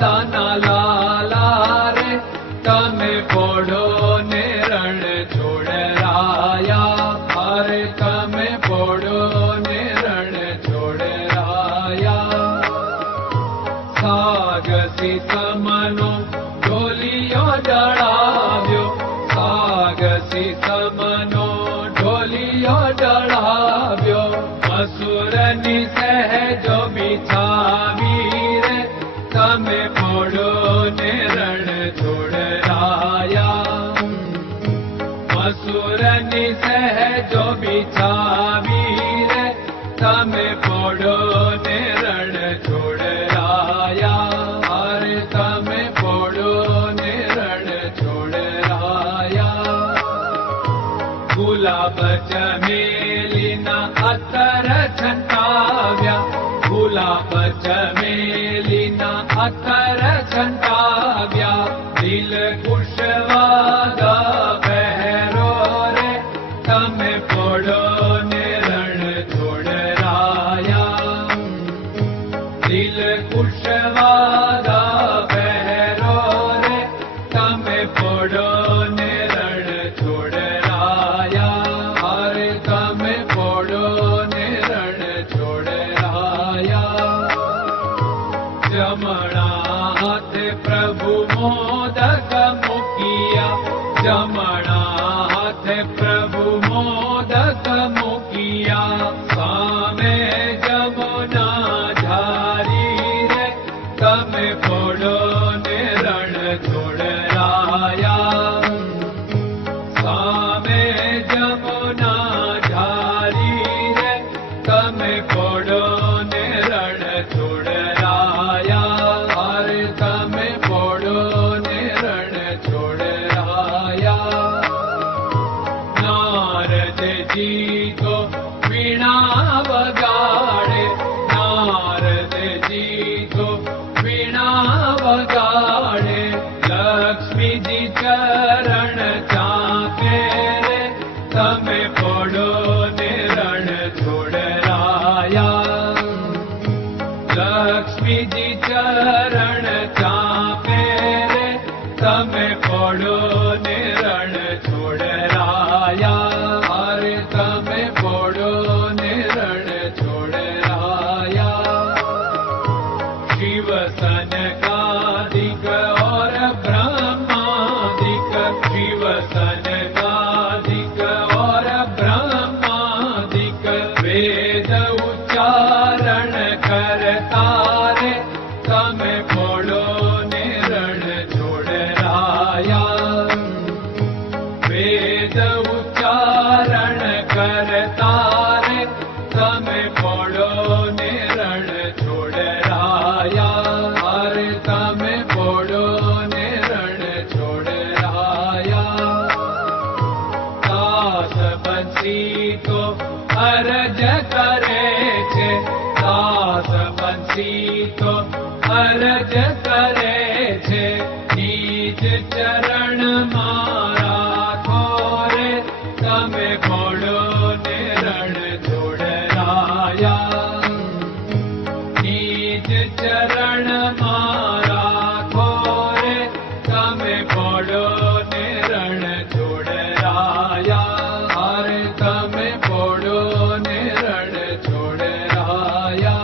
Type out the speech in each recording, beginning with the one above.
દાના લાલા રે તમે પોડો ને રણ છોડરાયા. અરે તમે પોડો ને રણ છોડરાયા. સાગસી સમનો ઢોલિયો ડળાવ્યો. સાગસી સમનો ઢોલિયો ડળાવ્યો. અસુરની સહેજો બિછાવી રે તમે પોડો ને રણ છોડરાયા. અસુરની સહેજો બિછાવી રે તમે પોડો ને રણ છોડરાયા. અરે તમે પોડો ને રણ છોડરાયા. ગુલાબ ચમેલીના અત્તર છંટાવ્યા. ગુલાબ ચમેલીના અત્તર છંટાવ્યા. દિલ કુશવાદા પહેરો રે તમે પોડો ને રણ છોડરાયા. દિલ કુશવાદા પહેરો રે તમે પોડો ને રણ છોડરાયા. અરે તમે પોડો ને રણ છોડરાયા. જમણા હાથે પ્રભુ મોદક મૂકિયા. જમણા હાથે પ્રભુ મોદક મૂકિયા. સામે જમુના ધારી રે તમે પોડો ને રણ છોડરાયા. સામે જમુના ધારી રે તમે પોડો ને રણ છોડરાયા. અરે તમે પોડો ને રણ છોડરાયા. નારદજી તો વીણા વગાડે. નારદજી તો વીણા વગાડે. લક્ષ્મીજી ચરણ ચાપે રે તમે પોડો ને રણ છોડરાયા. લક્ષ્મીજી ચરણ ચાપે રે તમે પોડો ને રણ છોડરાયા. અરે તમે પોડો ને રણ છોડરાયા. શિવ સનકાદિક और ब्रह्मादिक. शिव सनकादिक और ब्रह्मादिक. वेद उच्चारण करता रे તમે પોડો ને રણ છોડરાયા. વેદ ઉચ્ચારણ કરતા રે તમે પોડો ને રણ છોડરાયા. અરે તમે પોડો ને રણ છોડરાયા. દાસ બંસી તો અરજ કરે છે. દાસ બંસી તો અરજ કરે છે. નીજ ચરણ મારા ખોરે તમે પોડો ને રણ છોડરાયા. નીજ ચરણ મારા ખોરે તમે પોડો ને રણ છોડરાયા. અરે તમે પોડો ને રણ છોડરાયા.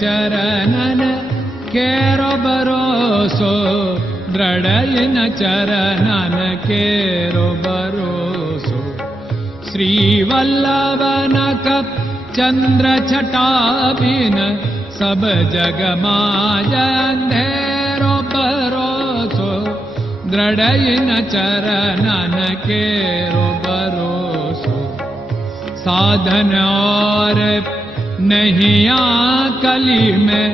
ચરણન કેરો ભરોસો. દ્રઢયન ચરણન કેરો ભરોસો. શ્રી વલ્લભન કપ ચંદ્ર છટાબિન સબ જગમાં અંધેરો ભરોસો. દ્રઢયન ચરણન કેરો ભરોસો. साधन और नहीं कली में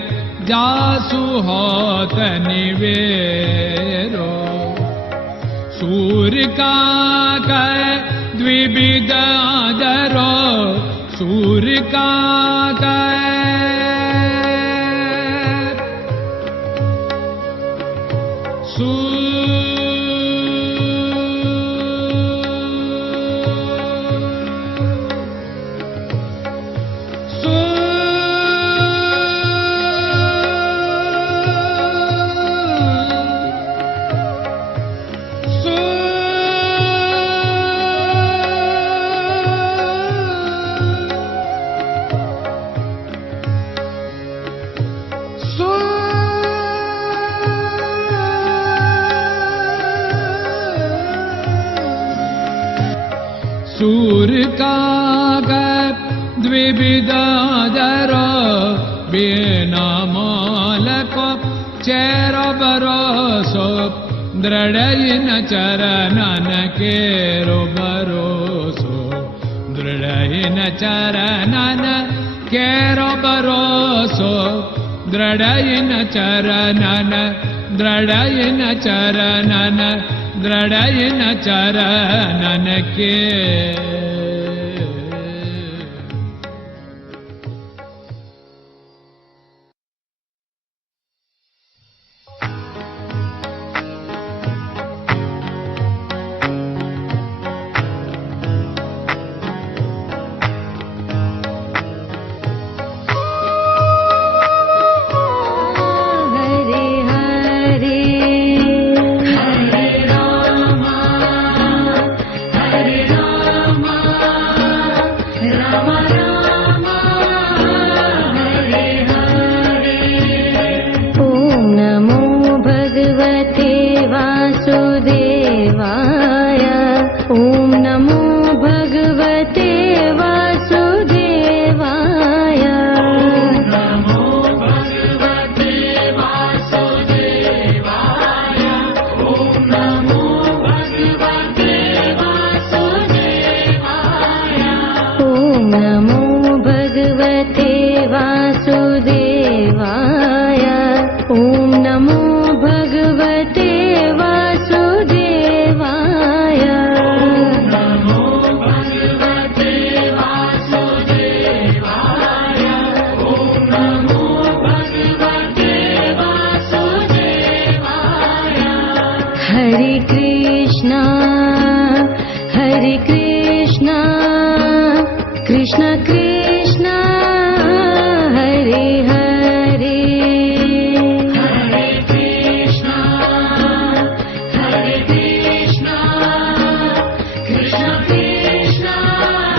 जासु होत निवेरो। सूर्य का कह द्विविध आदरो, सूर्य का कह विकाग द्विविदादर बीनामोलको चेरो भरोसो दृढ़यिन चरणन केरो भरोसो दृढ़यिन चरणन केरो भरोसो दृढ़यिन चरणन दृढ़यिन चरणन दृढ़यिन चरणन के Hare Krishna